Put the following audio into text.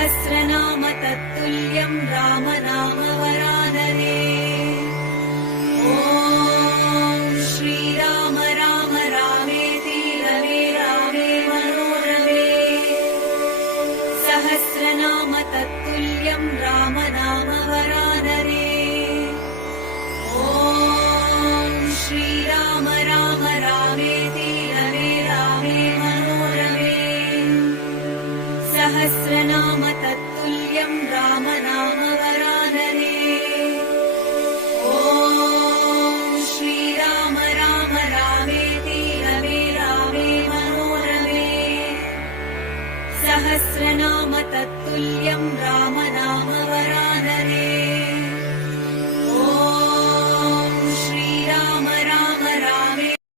सहस्रनाम तत्तुल्यं राम नाम वरानने। ॐ श्रीराम राम रामेति रमे रामे मनोरमे। सहस्रनाम तत्तुल्यं राम नाम वरानने। ॐ श्रीराम राम रामेति रमे रामे मनोरमे। सहस्रनाम तत्तुल्यं राम नाम वरानने। ॐ श्रीराम राम रामेति रमे रामे मनोरमे। सहस्रनाम तत्तुल्यं